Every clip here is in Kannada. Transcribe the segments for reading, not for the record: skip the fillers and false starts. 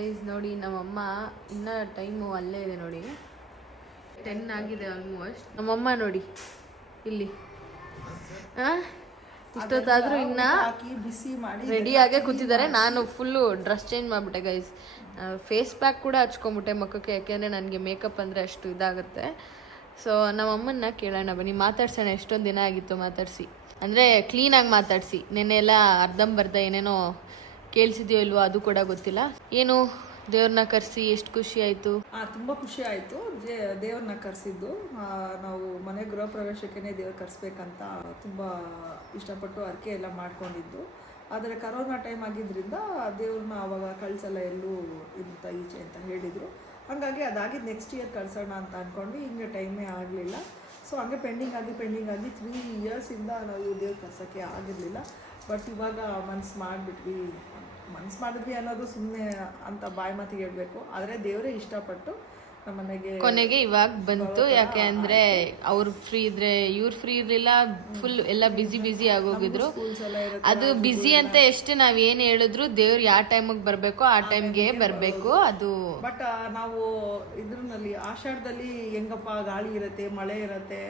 ಗೈಸ್ ನೋಡಿ ನಮ್ಮಮ್ಮ ಇನ್ನೂ ಟೈಮು ಅಲ್ಲೇ ಇದೆ ನೋಡಿ 10 ಆಗಿದೆ ಆಲ್ಮೋಸ್ಟ್. ನಮ್ಮಮ್ಮ ನೋಡಿ ಇಲ್ಲಿ ಇಷ್ಟೊತ್ತಾದರೂ ಇನ್ನ ರೆಡಿಯಾಗೇ ಕೂತಿದ್ದಾರೆ. ನಾನು ಫುಲ್ಲು ಡ್ರೆಸ್ ಚೇಂಜ್ ಮಾಡಿಬಿಟ್ಟೆ ಗೈಸ್. ಫೇಸ್ ಪ್ಯಾಕ್ ಕೂಡ ಹಚ್ಕೊಂಬಿಟ್ಟೆ ಮುಖಕ್ಕೆ, ಯಾಕೆಂದರೆ ನನಗೆ ಮೇಕಪ್ ಅಂದರೆ ಅಷ್ಟು ಇದಾಗುತ್ತೆ. ಸೊ ನಮ್ಮಮ್ಮನ್ನ ಕೇಳೋಣ ಬನ್ನಿ, ಮಾತಾಡ್ಸೋಣ. ಎಷ್ಟೊಂದು ದಿನ ಆಗಿತ್ತು ಮಾತಾಡಿಸಿ, ಅಂದರೆ ಕ್ಲೀನಾಗಿ ಮಾತಾಡಿಸಿ. ನೆನ್ನೆ ಎಲ್ಲ ಅರ್ಧಂಬರ್ಧ ಏನೇನೋ ಕೇಳಿಸಿದ್ಯೋ ಇಲ್ವೋ ಅದು ಕೂಡ ಗೊತ್ತಿಲ್ಲ. ಏನು ದೇವ್ರನ್ನ ಕರೆಸಿ ಎಷ್ಟು ಖುಷಿ ಆಯಿತು? ತುಂಬ ಖುಷಿ ಆಯಿತು ದೇವ್ರನ್ನ ಕರೆಸಿದ್ದು. ನಾವು ಮನೆ ಗೃಹ ಪ್ರವೇಶಕ್ಕೆ ದೇವ್ರು ಕರೆಸ್ಬೇಕಂತ ತುಂಬ ಇಷ್ಟಪಟ್ಟು ಅರ್ಕೆ ಎಲ್ಲ ಮಾಡ್ಕೊಂಡಿದ್ದು. ಆದರೆ ಕರೋನಾ ಟೈಮ್ ಆಗಿದ್ದರಿಂದ ದೇವ್ರನ್ನ ಆವಾಗ ಕಳಿಸಲ್ಲ ಎಲ್ಲೂ ಇಂಥ ಈಚೆ ಅಂತ ಹೇಳಿದರು. ಹಾಗಾಗಿ ಅದಾಗಿದ್ದು ನೆಕ್ಸ್ಟ್ ಇಯರ್ ಕಳ್ಸೋಣ ಅಂತ ಅಂದ್ಕೊಂಡು ಹಿಂಗೆ ಟೈಮೇ ಆಗಲಿಲ್ಲ. ಸೊ ಹಂಗೆ ಪೆಂಡಿಂಗ್ ಆಗಿ 3 ಇಯರ್ಸಿಂದ ನಾವು ದೇವ್ರು ಕರ್ಸೋಕ್ಕೆ ಆಗಿರಲಿಲ್ಲ. ಬಟ್ ಇವಾಗ ಮನ್ಸು ಮಾಡಿದ್ವಿ ಅನ್ನೋದು ಸುಮ್ಮನೆ ಅಂತ ಬಾಯಿ ಮಾತಿಗೆ ಹೇಳ್ಬೇಕು. ಆದರೆ ದೇವರೇ ಇಷ್ಟಪಟ್ಟು ನಮ್ಮನೆಗೆ ಕೊನೆಗೆ ಇವಾಗ ಬಂತು. ಯಾಕೆ ಅಂದರೆ ಅವ್ರು ಫ್ರೀ ಇದ್ರೆ ಇವ್ರು ಫ್ರೀ ಇರಲಿಲ್ಲ, ಫುಲ್ ಎಲ್ಲ ಬಿಸಿ ಆಗೋಗಿದ್ರು. ಅದು ಬಿಸಿ ಅಂತ ಎಷ್ಟು ನಾವೇನು ಹೇಳಿದ್ರು ದೇವ್ರು ಯಾವ ಟೈಮಿಗೆ ಬರಬೇಕೋ ಆ ಟೈಮ್ಗೆ ಬರಬೇಕು. ಅದು ಬಟ್ ನಾವು ಇದ್ರಲ್ಲಿ ಆಷಾಢದಲ್ಲಿ ಹೆಂಗಪ್ಪ ಗಾಳಿ ಇರುತ್ತೆ, ಮಳೆ ಇರುತ್ತೆ,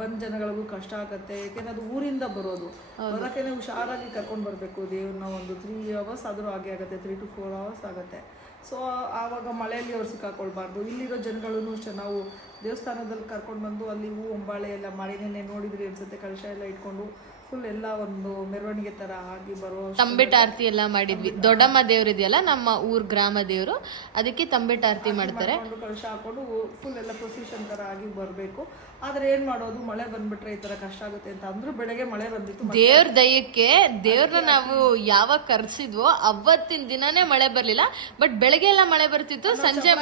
ಬಂದ ಜನಗಳಿಗೂ ಕಷ್ಟ ಆಗುತ್ತೆ. ಯಾಕೆಂದ್ರೆ ಅದು ಊರಿಂದ ಬರೋದು, ಅದಕ್ಕೆ ಹುಷಾರಾಗಿ ಕರ್ಕೊಂಡು ಬರಬೇಕು ದೇವ್ರನ್ನ. ಒಂದು 3 hours ಆದರೂ ಹಾಗೆ ಆಗುತ್ತೆ, 3 to 4 hours ಆಗುತ್ತೆ. ಸೊ ಆವಾಗ ಮಳೆಯಲ್ಲಿ ಅವ್ರು ಸಿಕ್ಕಾಕೊಳ್ಬಾರ್ದು. ಇಲ್ಲಿರೋ ಜನಗಳೂ ಅಷ್ಟೇ, ನಾವು ದೇವಸ್ಥಾನದಲ್ಲಿ ಕರ್ಕೊಂಡು ಬಂದು ಅಲ್ಲಿ ಹೂ ಒಂಬಾಳೆ ಎಲ್ಲ ಮಾಡಿ, ನೆನ್ನೆ ನೋಡಿದ್ರಿ ಅನ್ಸುತ್ತೆ, ಕಳಶ ಎಲ್ಲ ಇಟ್ಕೊಂಡು ಫುಲ್ ಎಲ್ಲ ಒಂದು ಮೆರವಣಿಗೆ ತರ ಆಗಿ ಬರೋ ತಂಬೆಟ್ ಆರತಿ ಎಲ್ಲ ಮಾಡಿದ್ವಿ. ದೊಡ್ಡಮ್ಮ ದೇವ್ರು ಇದೆಯಲ್ಲ ನಮ್ಮ ಊರ್ ಗ್ರಾಮ ದೇವರು, ಅದಕ್ಕೆ ತಂಬೆಟ್ ಆರತಿ ಮಾಡ್ತಾರೆ. ಕಳಶ ಹಾಕೊಂಡು ಫುಲ್ ಎಲ್ಲ ಪ್ರೊಸೀಷನ್ ತರ ಆಗಿ ಬರಬೇಕು. ಆದ್ರೆ ಏನ್ ಮಾಡೋದು, ಮಳೆ ಬಂದ್ಬಿಟ್ರೆ ಈ ತರ ಕಷ್ಟ ಆಗುತ್ತೆ ಅಂತ ಅಂದ್ರು. ಬೆಳಗ್ಗೆ ಮಳೆ ಬಂದಿತ್ತು. ದೇವ್ರ ದಯಕ್ಕೆ ದೇವ್ರನ್ನ ನಾವು ಯಾವಾಗ ಕರ್ಸಿದ್ವೋ ಅವತ್ತಿನ ದಿನಾನೇ ಮಳೆ ಬರ್ಲಿಲ್ಲ. ಬಟ್ ಬೆಳಗ್ಗೆ ಎಲ್ಲ ಮಳೆ ಬರ್ತಿತ್ತು, ಸಂಜೆ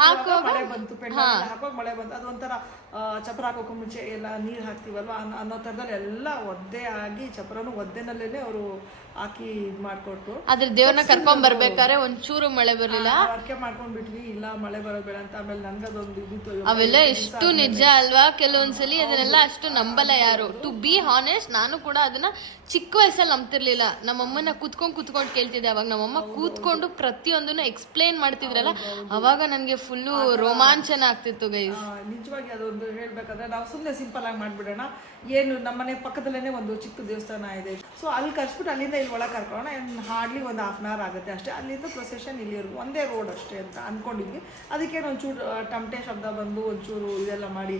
ಹಾಕುವಾಗ ಮಳೆ ಬಂತು, ಹಾಕುವಾಗ ಮಳೆ ಬಂತು. ಅದೊಂಥರ ಚಪ್ರ ಹಾಕೋಕೆ ಮುಂಚೆ ಎಲ್ಲ ನೀರು ಹಾಕ್ತಿವಲ್ವ ಅನ್ನೋ ಥರದಲ್ಲಿ ಎಲ್ಲ ಒದ್ದೆ ಆಗಿ, ಚಪ್ರನು ಒದ್ದೆನಲ್ಲೇನೆ ಅವರು ಹಾಕಿ ಇದು ಮಾಡಿಕೊಟ್ರು. ಆದ್ರೆ ದೇವ್ರನ್ನ ಕರ್ಕೊಂಡ್ ಬರ್ಬೇಕಾದ್ರೆ ಒಂಚೂರು ಮಳೆ ಬರ್ಲಿಲ್ಲ. ಅರ್ಕೆ ಮಾಡ್ಕೊಂಡ್ಬಿಟ್ವಿ, ಇಲ್ಲ ಮಳೆ ಬರೋದು ಬೇಡ ಅಂತ. ಆಮೇಲೆ ನನ್ಗದೊಂದು ಇದು ಅವೆಲ್ಲ ಎಷ್ಟು ನಿಜ ಅಲ್ವಾ? ಕೆಲವೊಂದ್ಸಲಿ ಅದನ್ನೆಲ್ಲ ಅಷ್ಟು ನಂಬಲ್ಲ ಯಾರು. ಟು ಬಿ ಹಾನೆಸ್ಟ್, ನಾನು ಕೂಡ ಅದನ್ನ ಚಿಕ್ಕ ವಯಸ್ಸಲ್ಲಿ ನಂಬ್ತಿರ್ಲಿಲ್ಲ. ನಮ್ಮಮ್ಮನ ಕೂತ್ಕೊಂಡು ಕೇಳ್ತಿದ್ದೆ. ಅವಾಗ ನಮ್ಮಮ್ಮ ಕೂತ್ಕೊಂಡು ಪ್ರತಿಯೊಂದನ್ನು ಎಕ್ಸ್ಪ್ಲೇನ್ ಮಾಡ್ತಿದ್ರಲ್ಲ, ಅವಾಗ ನನಗೆ ಫುಲ್ಲು ರೋಮಾಂಚನ ಆಗ್ತಿತ್ತು ಗೈಸ್. ನಿಜವಾಗಿ ಅದೊಂದು ಹೇಳ್ಬೇಕಾದ್ರೆ ನಾವು ಸುಮ್ಮನೆ ಸಿಂಪಲ್ ಆಗಿ ಮಾಡ್ಬಿಡೋಣ. ಏನು ನಮ್ಮನೆ ಪಕ್ಕದಲ್ಲೇ ಒಂದು ಚಿಕ್ಕ ದೇವಸ್ಥಾನ ಇದೆ, ಸೊ ಅಲ್ಲಿ ಕರ್ಸ್ಬಿಟ್ಟು ಅಲ್ಲಿಂದ ಇಲ್ಲಿ ಒಳಗೆ ಕರ್ಕೊಳ್ಳೋಣ. ಹಾರ್ಡ್ಲಿ ಒಂದು 1/2 hour ಆಗುತ್ತೆ ಅಷ್ಟೇ. ಅಲ್ಲಿಂದ ಪ್ರೊಸೆಷನ್ ಇಲ್ಲಿವರೆಗೂ ಒಂದೇ ರೋಡ್ ಅಷ್ಟೇ ಅಂತ ಅಂದ್ಕೊಂಡಿದ್ವಿ. ಅದಕ್ಕೇನು ಒಂಚೂರು ಟಮಟೆ ಶಬ್ದ ಬಂದು ಒಂಚೂರು ಇದೆಲ್ಲ ಮಾಡಿ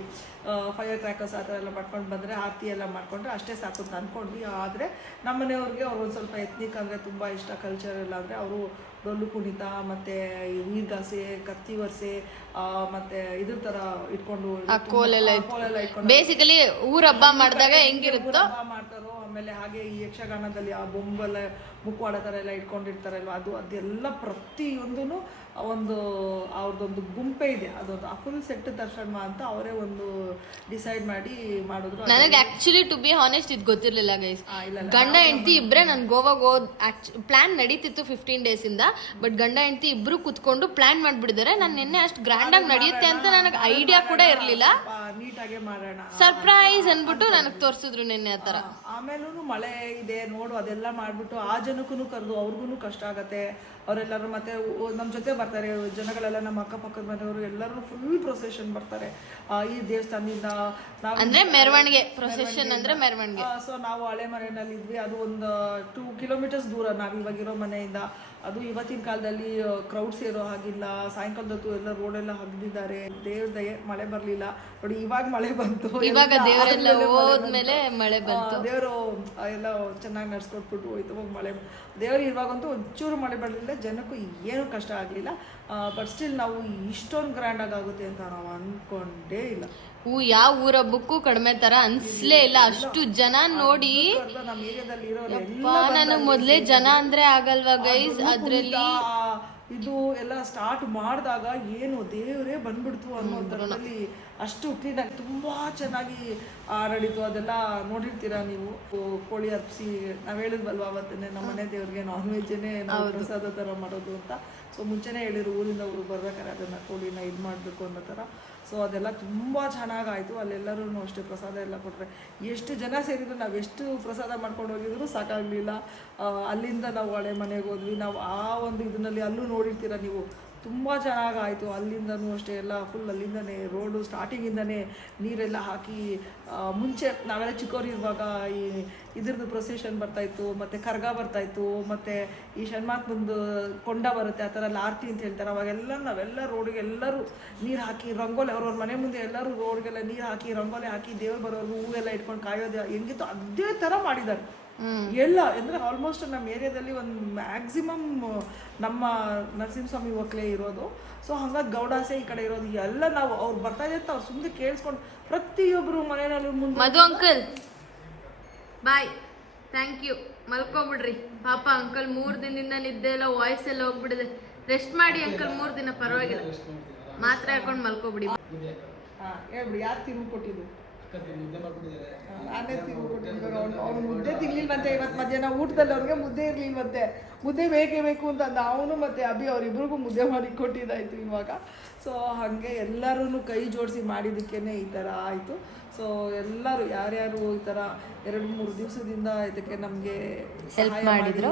ಫೈರ್ ಕ್ರ್ಯಾಕರ್ಸ್ ಆ ಥರ ಎಲ್ಲ ಮಾಡ್ಕೊಂಡು ಬಂದರೆ, ಆರತಿ ಎಲ್ಲ ಮಾಡಿಕೊಂಡ್ರೆ ಅಷ್ಟೇ ಸಾಕು ಅಂತ ಅಂದ್ಕೊಂಡ್ವಿ. ಆದರೆ ನಮ್ಮ ಮನೆಯವ್ರಿಗೆ ಅವ್ರು ಒಂದು ಸ್ವಲ್ಪ ಎತ್ನಿಕ್ ಅಂದರೆ ತುಂಬ ಇಷ್ಟ, ಕಲ್ಚರ್ ಎಲ್ಲ ಅಂದರೆ ಅವರು ಡೊಳ್ಳು ಕುಣಿತ ಮತ್ತು ನೀರ್ಗಾಸೆ, ಕತ್ತಿ ವರ್ಸೆ ಮತ್ತು ಇದ್ರ ಥರ ಇಟ್ಕೊಂಡು ಕೋಲೆಲ್ಲ ಇಟ್ಕೊಂಡು ಬೇಸಿಕಲಿ ಊರ ಹಬ್ಬ ಮಾಡಿದಾಗ ಹೆಂಗಿರುತ್ತೋ ಮಾಡ್ತಾರೋ. ಆಮೇಲೆ ಹಾಗೆ ಈ ಯಕ್ಷಗಾನದಲ್ಲಿ ಆ ಬೊಂಬೆಲ್ಲ ಮುಖವಾಡ ಥರ ಎಲ್ಲ ಇಟ್ಕೊಂಡಿರ್ತಾರಲ್ವ, ಅದೆಲ್ಲ ಪ್ರತಿಯೊಂದೂ ಒಂದು ಅವ್ರದ್ದೊಂದು ಗುಂಪೆ ಇದೆ. ಅದೊಂದು ಫುಲ್ ಸೆಟ್ ದರ್ಶನ ಅಂತ ಅವರೇ ಒಂದು ಡಿಸೈಡ್ ಮಾಡಿ ಮಾಡಿದ್ರು. ನನಗೆ ಆಕ್ಚುಲಿ ಟು ಬಿ ಹಾನೆಸ್ಟ್ ಇದು ಗೊತ್ತಿರಲಿಲ್ಲ ಗೈಸ್. ಗಂಡ ಹೆಂಡತಿ ಇಬ್ಬರೇ ನಾನು ಗೋವಾಗೆ ಪ್ಲಾನ್ ನಡೀತಿತ್ತು 15 days ಇಂದ. ಬಟ್ ಗಂಡ ಹೆಂಡತಿ ಇಬ್ರು ಕುತ್ಕೊಂಡು ಪ್ಲಾನ್ ಮಾಡ್ಬಿಟ್ಟಿದ್ದಾರೆ. ನಾನು ನಿನ್ನೆ ಅಷ್ಟು ಗ್ರ್ಯಾಂಡ್ ಆಗಿ ನಡೆಯುತ್ತೆ ಅಂತ ನನಗೆ ಐಡಿಯಾ ಕೂಡ ಇರಲಿಲ್ಲ. ನೀಟಾಗೆ ಮಾಡೋಣ ಸರ್ಪ್ರೈಸ್ ಅನ್ಬಿಟ್ಟು ನನಗೆ ತೋರಿಸಿದ್ರು ನಿನ್ನೆ ಆ ಥರ. ಆಮೇಲೂ ಮಳೆ ಇದೆ ನೋಡು, ಅದೆಲ್ಲ ಮಾಡ್ಬಿಟ್ಟು ಆ ಜನಕ್ಕೂ ಕರೆದು ಅವ್ರಿಗೂ ಕಷ್ಟ ಆಗತ್ತೆ. ಅವರೆಲ್ಲರೂ ಮತ್ತೆ ನಮ್ಮ ಜೊತೆ ಬರ್ತಾರೆ ಜನಗಳೆಲ್ಲ, ನಮ್ಮ ಅಕ್ಕಪಕ್ಕದ ಮನೆಯವರು ಎಲ್ಲರೂ ಫುಲ್ ಪ್ರೊಸೆಷನ್ ಬರ್ತಾರೆ ಈ ದೇವಸ್ಥಾನದಿಂದ. ಅಂದ್ರೆ ಮೆರವಣಿಗೆ, ಪ್ರೊಸೆಷನ್ ಅಂದ್ರೆ ಮೆರವಣಿಗೆ. ಸೊ ನಾವು ಹಳೆ ಮನೆಯಲ್ಲಿ ಇದ್ವಿ, ಅದು ಒಂದು 2 kilometers ದೂರ ನಾವು ಇವಾಗಿರೋ ಮನೆಯಿಂದ. ಅದು ಇವತ್ತಿನ ಕಾಲದಲ್ಲಿ ಕ್ರೌಡ್ ಸೇರೋ ಹಾಗಿಲ್ಲ. ಸಾಯಂಕಾಲದತ್ತು ಎಲ್ಲ ರೋಡೆಲ್ಲ ಹಗ್ದಿದ್ದಾರೆ. ದೇವ್ರ ದಯೆ ಮಳೆ ಬರಲಿಲ್ಲ ನೋಡಿ, ಇವಾಗ ಮಳೆ ಬಂತು. ಇವಾಗ ದೇವರೆಲ್ಲ ಹೋದ್ಮೇಲೆ ಮಳೆ ಬಂತು. ದೇವರು ಎಲ್ಲ ಚೆನ್ನಾಗಿ ನಡ್ಸ್ಕೊಟ್ಬಿಟ್ಟು ಹೋಯ್ತು. ಮಳೆ ದೇವರು ಇವಾಗಂತೂ ಒಂಚೂರು ಮಳೆ ಬರಲಿಲ್ಲ, ಜನಕ್ಕೂ ಏನೂ ಕಷ್ಟ ಆಗಲಿಲ್ಲ. ಬಟ್ ಸ್ಟಿಲ್ ನಾವು ಇಷ್ಟೊಂದು ಗ್ರ್ಯಾಂಡಾಗಿ ಆಗುತ್ತೆ ಅಂತ ನಾವು ಅಂದ್ಕೊಂಡೇ ಇಲ್ಲ. ಯಾವ ಊರ ಹಬ್ಬಕ್ಕೂ ಕಡಿಮೆ ತರ ಅನ್ಸ್ಲೇ ಇಲ್ಲ. ಅಷ್ಟು ಜನ ನೋಡಿ, ನಮ್ಮ ಏರಿಯಾದಲ್ಲಿ ನನಗೆ ಮೊದಲೇ ಜನ ಅಂದ್ರೆ ಆಗಲ್ವಾ ಗೈಸ್. ಅದ್ರಲ್ಲಿ ಇದು ಎಲ್ಲ ಸ್ಟಾರ್ಟ್ ಮಾಡಿದಾಗ ಏನು ದೇವರೇ ಬಂದ್ಬಿಡ್ತು ಅನ್ನೋ ಥರದಲ್ಲಿ ಅಷ್ಟು ಕ್ಲೀನಾಗಿ ತುಂಬ ಚೆನ್ನಾಗಿ ನಡೀತು. ಅದೆಲ್ಲ ನೋಡಿರ್ತೀರಾ ನೀವು. ಕೋಳಿ ಅರ್ಪಿಸಿ ನಾವು ಹೇಳಿದ್ವಲ್ವ ಅವತ್ತೇ ನಮ್ಮ ಮನೆ ದೇವ್ರಿಗೆ ನಾನ್ ವೆಜ್ಜೇ ನಾವು ಪ್ರಸಾದ ಥರ ಮಾಡೋದು ಅಂತ. ಸೊ ಮುಂಚೆನೇ ಹೇಳಿದ್ರು ಊರಿಂದ ಊರು ಬರ್ಬೇಕಾದ್ರೆ ಅದನ್ನು ಕೋಳಿನ ಇದು ಮಾಡಬೇಕು ಅನ್ನೋ ಥರ. ಸೊ ಅದೆಲ್ಲ ತುಂಬ ಚೆನ್ನಾಗಾಯಿತು. ಅಲ್ಲೆಲ್ಲರೂ ಅಷ್ಟೇ ಪ್ರಸಾದ ಎಲ್ಲ ಕೊಟ್ಟರೆ ಎಷ್ಟು ಜನ ಸೇರಿದ್ರು, ನಾವು ಎಷ್ಟು ಪ್ರಸಾದ ಮಾಡ್ಕೊಂಡು ಹೋಗಿದ್ರು ಸಾಕಾಗಲಿಲ್ಲ. ಅಲ್ಲಿಂದ ನಾವು ಹಳೆ ಮನೆಗೆ ಹೋದ್ವಿ. ನಾವು ಆ ಒಂದು ಇದರಲ್ಲಿ ಅಲ್ಲೂ ನೋಡಿರ್ತೀರ ನೀವು, ತುಂಬ ಚೆನ್ನಾಗಾಯಿತು. ಅಲ್ಲಿಂದನೂ ಅಷ್ಟೇ ಎಲ್ಲ ಫುಲ್ ಅಲ್ಲಿಂದನೇ ರೋಡು ಸ್ಟಾರ್ಟಿಂಗಿಂದನೇ ನೀರೆಲ್ಲ ಹಾಕಿ, ಮುಂಚೆ ನಾವೆಲ್ಲ ಚಿಕ್ಕವರಿರುವಾಗ ಈ ಇದ್ರದ್ದು ಪ್ರೊಸೆಷನ್ ಬರ್ತಾಯಿತ್ತು, ಮತ್ತು ಕರ್ಗ ಬರ್ತಾಯಿತ್ತು, ಮತ್ತು ಈ ಷಣ್ಮಾತ್ಮಂದು ಕೊಂಡ ಬರುತ್ತೆ, ಆ ಥರ ಎಲ್ಲ ಆರತಿ ಅಂತ ಹೇಳ್ತಾರೆ. ಅವಾಗೆಲ್ಲ ನಾವೆಲ್ಲ ರೋಡಿಗೆ ಎಲ್ಲರೂ ನೀರು ಹಾಕಿ ರಂಗೋಲಿ, ಅವ್ರವ್ರ ಮನೆ ಮುಂದೆ ಎಲ್ಲರೂ ರೋಡ್ಗೆಲ್ಲ ನೀರು ಹಾಕಿ ರಂಗೋಲಿ ಹಾಕಿ ದೇವ್ರು ಬರೋರ್ಗು ಹೂವೆಲ್ಲ ಇಟ್ಕೊಂಡು ಕಾಯೋದು ಹೆಂಗಿತ್ತು ಅದೇ ಥರ ಮಾಡಿದ್ದಾರೆ ಎಲ್ಲ. ಅಂದರೆ ಆಲ್ಮೋಸ್ಟ್ ನಮ್ಮ ಏರಿಯಾದಲ್ಲಿ ಒಂದು ಮ್ಯಾಕ್ಸಿಮಮ್ ನಮ್ಮ ನರಸಿಂಹಸ್ವಾಮಿ ಒಕ್ಕಲೇ ಇರೋದು. ಸೊ ಹಂಗಾಗಿ ಗೌಡಾಸೆ ಈ ಕಡೆ ಇರೋದು ಎಲ್ಲ. ನಾವು ಅವ್ರು ಬರ್ತಾ ಇದ್ದ ಅವ್ರು ಸುಮ್ಮನೆ ಕೇಳಿಸ್ಕೊಂಡು ಪ್ರತಿಯೊಬ್ಬರು ಮನೆಯಲ್ಲಿ ಮುಂದೆ ಮಧು ಅಂಕಲ್ ಬಾಯ್, ಥ್ಯಾಂಕ್ ಯು. ಮಲ್ಕೊಬಿಡ್ರಿ ಪಾಪ ಅಂಕಲ್ 3 ದಿನದಿಂದ ನಿದ್ದೆ ಎಲ್ಲ ವಾಯ್ಸ್ ಎಲ್ಲ ಹೋಗ್ಬಿಡಿದೆ. ರೆಸ್ಟ್ ಮಾಡಿ ಅಂಕಲ್, 3 ದಿನ ಪರವಾಗಿಲ್ಲ, ಮಾತ್ರ ಹಾಕೊಂಡು ಮಲ್ಕೊಬಿಡಿ. ಹಾಂ ಹೇಳ್ಬಿಡಿ, ಯಾರು ತಿರುಗಿ ಕೊಟ್ಟಿದ್ದು? ನಾನೇ ತಿರುಗಿ ಕೊಟ್ಟಿದ್ದು. ಅವ್ನು ಮುದ್ದೆ ತಿನ್ಲಿಲ್ವಂತೆ ಇವತ್ತು ಮಧ್ಯಾಹ್ನ ಊಟದಲ್ಲಿ. ಅವ್ರಿಗೆ ಮುದ್ದೆ ಇರಲಿಲ್ವಂತೆ, ಮುದ್ದೆ ಬೇಕೇ ಬೇಕು ಅಂತ ಅವನು ಮತ್ತು ಅಭಿ ಅವರಿಬ್ರಿಗೂ ಮುದ್ದೆ ಮಾಡಿ ಕೊಟ್ಟಿದ್ದಾಯಿತು ಇವಾಗ. ಸೊ ಹಾಗೆ ಎಲ್ಲರೂ ಕೈ ಜೋಡಿಸಿ ಮಾಡಿದ್ದಕ್ಕೇ ಈ ಥರ ಆಯಿತು. ಸೊ ಎಲ್ಲರೂ ಯಾರ್ಯಾರು ಈ ಥರ 2-3 ದಿವಸದಿಂದ ಇದಕ್ಕೆ ನಮಗೆ ಹೆಲ್ಪ್ ಮಾಡಿದ್ರು,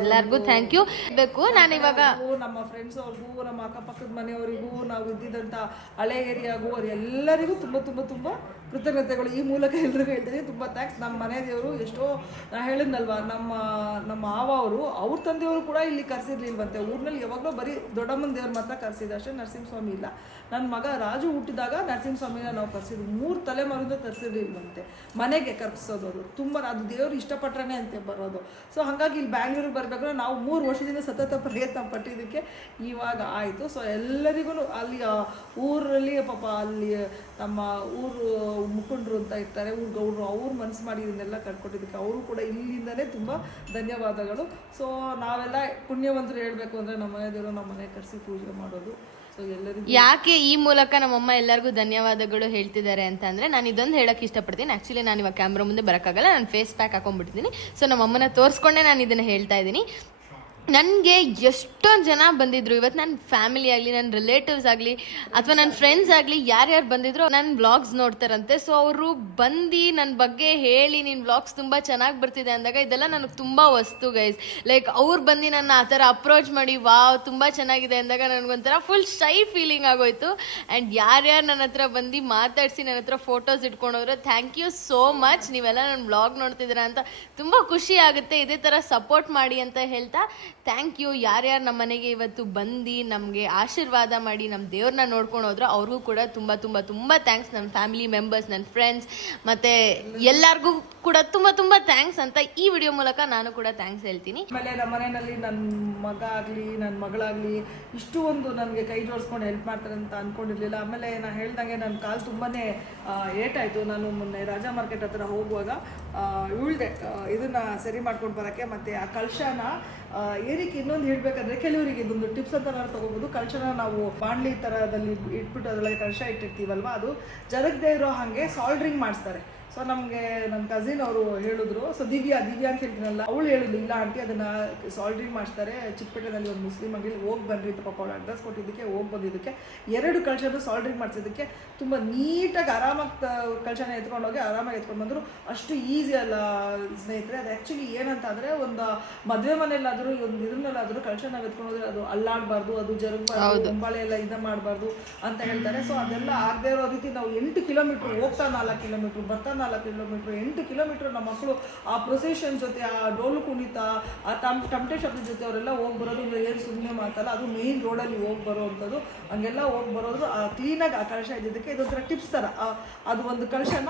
ಎಲ್ಲರಿಗೂ ಥ್ಯಾಂಕ್ ಯು ಬೇಕು. ನಾನು ಇವಾಗ ನಮ್ಮ ಫ್ರೆಂಡ್ಸ್ ಅವ್ರಿಗೂ, ನಮ್ಮ ಅಕ್ಕಪಕ್ಕದ ಮನೆಯವರಿಗೂ, ನಾವು ಇದ್ದಿದ್ದಂಥ ಹಳೆ ಏರಿಯಾಗೂ ಅವರೆಲ್ಲರಿಗೂ ತುಂಬ ತುಂಬ ತುಂಬ ಕೃತಜ್ಞತೆಗಳು. ಈ ಮೂಲಕ ಎಲ್ರಿಗೂ ಹೇಳ್ತೀನಿ ತುಂಬ ಥ್ಯಾಂಕ್ಸ್. ನಮ್ಮ ಮನೆ ದೇವರು ಎಷ್ಟೋ, ನಾನು ಹೇಳಿದ್ನಲ್ವ, ನಮ್ಮ ಮಾವ ಅವರು ಅವ್ರ ತಂದೆಯವರು ಕೂಡ ಇಲ್ಲಿ ಕರೆಸಿರ್ಲಿಲ್ವಂತೆ. ಊರಿನಲ್ಲಿ ಯಾವಾಗಲೂ ಬರೀ ದೊಡ್ಡಮ್ಮನ ದೇವ್ರು ಮಾತ್ರ ಕರೆಸಿದ್ದು ಅಷ್ಟೇ, ನರಸಿಂಹಸ್ವಾಮಿ ಇಲ್ಲ. ನನ್ನ ಮಗ ರಾಜು ಹುಟ್ಟಿದಾಗ ನರಸಿಂಹಸ್ವಾಮಿನ ನಾವು ಕರೆಸಿದ್ವಿ. 3 ತಲೆಮಾರಿಂದ ತರಿಸಿರ್ಲಿಲ್ವಂತೆ ಮನೆಗೆ ಕರ್ಸೋದು. ಅದು ತುಂಬ, ಅದು ದೇವರು ಇಷ್ಟಪಟ್ರೇ ಅಂತೆ ಬರೋದು. ಸೊ ಹಾಗಾಗಿ ಇಲ್ಲಿ ಬ್ಯಾಂಗ್ಳೂರಿಗೆ ಬರಬೇಕಾದ್ರೆ ನಾವು 3 ವರ್ಷದಿಂದ ಸತತ ಪ್ರಯತ್ನ ಪಟ್ಟಿದ್ದಕ್ಕೆ ಇವಾಗ ಆಯಿತು. ಸೊ ಎಲ್ಲರಿಗೂ ಅಲ್ಲಿ ಊರಲ್ಲಿ ಪಾಪ ಅಲ್ಲಿ ನಮ್ಮ ಊರು ಮುಖಂಡರು ಅಂತ ಇರ್ತಾರೆ, ಊರು ಗೌಡರು, ಅವ್ರು ಮನಸ್ಸು ಮಾಡಿ ಇದನ್ನೆಲ್ಲ ಕಟ್ಕೊಟ್ಟಿದ್ದಕ್ಕೆ ಅವರು ಕೂಡ ಇಲ್ಲಿಂದಲೇ ತುಂಬ ಧನ್ಯವಾದಗಳು. ಸೊ ನಾವೆಲ್ಲ ಪುಣ್ಯವಂತರು ಹೇಳಬೇಕು ಅಂದರೆ ನಮ್ಮ ಮನೆ ದೇವರು ನಮ್ಮ ಮನೆ ಕರೆಸಿ ಪೂಜೆ ಮಾಡೋದು. ಸೊ ಎಲ್ಲರಿಗೂ ಯಾಕೆ ಈ ಮೂಲಕ ನಮ್ಮಮ್ಮ ಎಲ್ಲರಿಗೂ ಧನ್ಯವಾದಗಳು ಹೇಳ್ತಿದ್ದಾರೆ ಅಂತ ಅಂದರೆ, ನಾನು ಇದೊಂದು ಹೇಳಕ್ಕೆ ಇಷ್ಟಪಡ್ತೀನಿ. ಆ್ಯಕ್ಚುಲಿ ನಾನು ಇವಾಗ ಕ್ಯಾಮ್ರಾ ಮುಂದೆ ಬರೋಕ್ಕಾಗಲ್ಲ, ನಾನು ಫೇಸ್ ಪ್ಯಾಕ್ ಹಾಕೊಂಡ್ಬಿಡ್ತೀನಿ. ಸೊ ನಮ್ಮಮ್ಮನ ತೋರಿಸ್ಕೊಂಡೇ ನಾನು ಇದನ್ನು ಹೇಳ್ತಾ ಇದ್ದೀನಿ. ನನಗೆ ಎಷ್ಟೊಂದು ಜನ ಬಂದಿದ್ರು ಇವತ್ತು. ನನ್ನ ಫ್ಯಾಮಿಲಿ ಆಗಲಿ, ನನ್ನ ರಿಲೇಟಿವ್ಸ್ ಆಗಲಿ, ಅಥವಾ ನನ್ನ ಫ್ರೆಂಡ್ಸ್ ಆಗಲಿ, ಯಾರ್ಯಾರು ಬಂದಿದ್ರು ನನ್ನ ವ್ಲಾಗ್ಸ್ ನೋಡ್ತಾರಂತೆ. ಸೊ ಅವರು ಬಂದು ನನ್ನ ಬಗ್ಗೆ ಹೇಳಿ, ನಿನ್ನ ವ್ಲಾಗ್ಸ್ ತುಂಬ ಚೆನ್ನಾಗಿ ಬರ್ತಿದೆ ಅಂದಾಗ ಇದೆಲ್ಲ ನನಗೆ ತುಂಬ ವಸ್ತು ಗೈಸ್. ಲೈಕ್ ಅವ್ರು ಬಂದು ನನ್ನ ಆ ಥರ ಅಪ್ರೋಚ್ ಮಾಡಿ ವಾವ್ ತುಂಬ ಚೆನ್ನಾಗಿದೆ ಅಂದಾಗ ನನಗೊಂಥರ ಫುಲ್ ಶೈ ಫೀಲಿಂಗ್ ಆಗೋಯ್ತು. ಆ್ಯಂಡ್ ಯಾರ್ಯಾರು ನನ್ನ ಹತ್ರ ಬಂದು ಮಾತಾಡಿಸಿ ನನ್ನ ಹತ್ರ ಫೋಟೋಸ್ ಇಟ್ಕೊಂಡೋದ್ರು, ಥ್ಯಾಂಕ್ ಯು ಸೋ ಮಚ್. ನೀವೆಲ್ಲ ನನ್ನ ವ್ಲಾಗ್ ನೋಡ್ತಿದ್ದೀರಾ ಅಂತ ತುಂಬ ಖುಷಿ ಆಗುತ್ತೆ. ಇದೇ ಥರ ಸಪೋರ್ಟ್ ಮಾಡಿ ಅಂತ ಹೇಳ್ತಾ ಥ್ಯಾಂಕ್ ಯು. ಯಾರ್ಯಾರು ನಮ್ಮ ಮನೆಗೆ ಇವತ್ತು ಬಂದು ನಮಗೆ ಆಶೀರ್ವಾದ ಮಾಡಿ ನಮ್ಮ ದೇವ್ರನ್ನ ನೋಡ್ಕೊಂಡು ಹೋದ್ರು ಅವ್ರಿಗೂ ಕೂಡ ತುಂಬ ತುಂಬ ತುಂಬ ಥ್ಯಾಂಕ್ಸ್. ನನ್ನ ಫ್ಯಾಮಿಲಿ ಮೆಂಬರ್ಸ್, ನನ್ನ ಫ್ರೆಂಡ್ಸ್, ಮತ್ತು ಎಲ್ಲರಿಗೂ ಕೂಡ ತುಂಬ ತುಂಬ ಥ್ಯಾಂಕ್ಸ್ ಅಂತ ಈ ವಿಡಿಯೋ ಮೂಲಕ ನಾನು ಕೂಡ ಥ್ಯಾಂಕ್ಸ್ ಹೇಳ್ತೀನಿ. ಆಮೇಲೆ ನಮ್ಮ ಮನೆಯಲ್ಲಿ ನನ್ನ ಮಗ ಆಗಲಿ ನನ್ನ ಮಗಳಾಗಲಿ ಇಷ್ಟು ಒಂದು ನನಗೆ ಕೈ ಜೋಡಿಸ್ಕೊಂಡು ಹೆಲ್ಪ್ ಮಾಡ್ತಾರೆ ಅಂತ ಅಂದ್ಕೊಂಡಿರಲಿಲ್ಲ. ಆಮೇಲೆ ನಾನು ಹೇಳ್ದಂಗೆ ನನ್ನ ಕಾಲು ತುಂಬಾ ಏಟಾಯಿತು. ನಾನು ಮೊನ್ನೆ ರಾಜಾ ಮಾರ್ಕೆಟ್ ಹತ್ರ ಹೋಗುವಾಗ ಉಳ್ದೆ ಇದನ್ನು ಸರಿ ಮಾಡ್ಕೊಂಡು ಬರೋಕ್ಕೆ. ಮತ್ತು ಆ ಕಳಶನ ಏನಕ್ಕೆ ಇನ್ನೊಂದು ಹೇಳಬೇಕಂದ್ರೆ, ಕೆಲವರಿಗೆ ಇದೊಂದು ಟಿಪ್ಸ್ ಅಂತ ನಾನು ತೊಗೋಬೋದು. ಕಳಶನ ನಾವು ಬಾಣಲಿ ಥರದಲ್ಲಿ ಇಟ್ಬಿಟ್ಟು ಅದರಲ್ಲಿ ಕಳಶ ಇಟ್ಟಿರ್ತೀವಲ್ವ, ಅದು ಜರಗದೇ ಇರೋ ಹಾಗೆ ಸಾಲ್ಡ್ರಿಂಗ್ ಮಾಡಿಸ್ತಾರೆ. ಸೊ ನಮಗೆ ನನ್ನ ಕಸಿನ್ ಅವರು ಹೇಳಿದ್ರು. ಸೊ ದಿವ್ಯಾ ಅಂತ ಹೇಳ್ತೀನಲ್ಲ, ಅವಳು ಹೇಳಿದ್ಲು, ಇಲ್ಲ ಆಂಟಿ ಅದನ್ನು ಸಾಲ್ಡ್ರಿಂಗ್ ಮಾಡಿಸ್ತಾರೆ ಚಿಕ್ಕಪೇಟೆನಲ್ಲಿ ಒಂದು ಮುಸ್ಲಿಮ್ ಅಂಗಡಿಲಿ, ಹೋಗಿ ಬನ್ರಿ ಅಂತ ಪಾಪ ಅವಳು ಅಡ್ರೆಸ್ ಕೊಟ್ಟಿದ್ದಕ್ಕೆ ಹೋಗಿ ಬಂದಿದ್ದಕ್ಕೆ 2 ಕಳಶದ್ದು ಸಾಲ್ಡ್ರಿಂಗ್ ಮಾಡಿಸಿದ್ದಕ್ಕೆ ತುಂಬ ನೀಟಾಗಿ ಆರಾಮಾಗಿ ಕಳಶನ ಎತ್ಕೊಂಡೋಗಿ ಆರಾಮಾಗಿ ಎತ್ಕೊಂಡು ಬಂದರು. ಅಷ್ಟು ಈಸಿ ಅಲ್ಲ ಸ್ನೇಹಿತರೆ. ಅದು ಆ್ಯಕ್ಚುಲಿ ಏನಂತ ಅಂದರೆ, ಒಂದು ಮದುವೆ ಮನೆಯಲ್ಲಾದರೂ ಒಂದು ಇದನ್ನಲ್ಲಾದರೂ ಕಳಶ ನಾವು ಎತ್ಕೊಂಡು ಹೋದ್ರೆ ಅದು ಅಲ್ಲಾಡಬಾರ್ದು, ಅದು ಜರುಗಬಾರ್ದು, ಹೊಂಬಾಳೆ ಎಲ್ಲ ಇದು ಮಾಡಬಾರ್ದು ಅಂತ ಹೇಳ್ತಾರೆ. ಸೊ ಅದೆಲ್ಲ ಆಗದೆ ಇರೋ ರೀತಿ ನಾವು 8 ಕಿಲೋಮೀಟ್ರ್ ಹೋಗ್ತಾ 4 ಕಿಲೋಮೀಟ್ರ್ ಬರ್ತಾ 4 ಕಿಲೋಮೀಟ್ರ್ 8 ಕಿಲೋಮೀಟ್ರ್ ನಮ್ಮ ಮಕ್ಕಳು ಆ ಪ್ರೊಸೆಷನ್ ಜೊತೆ, ಆ ಡೋಲು ಕುಣಿತ, ಆ ಟಮಟೆ ಶಬ್ದ ಜೊತೆ ಅವರೆಲ್ಲ ಹೋಗಿ ಬರೋದು ಏನು ಸುಮ್ಮನೆ ಮಾತಲ್ಲ. ಅದು ಮೇಯ್ನ್ ರೋಡಲ್ಲಿ ಹೋಗಿ ಬರೋ ಅಂಥದ್ದು. ಹಂಗೆಲ್ಲ ಹೋಗಿ ಬರೋದು ಕ್ಲೀನಾಗಿ ಆ ಕಳಶ ಇದ್ದಿದ್ದಕ್ಕೆ ಇದೊಂಥರ ಟಿಪ್ಸ್ ಥರ. ಅದು ಒಂದು ಕಳಶನ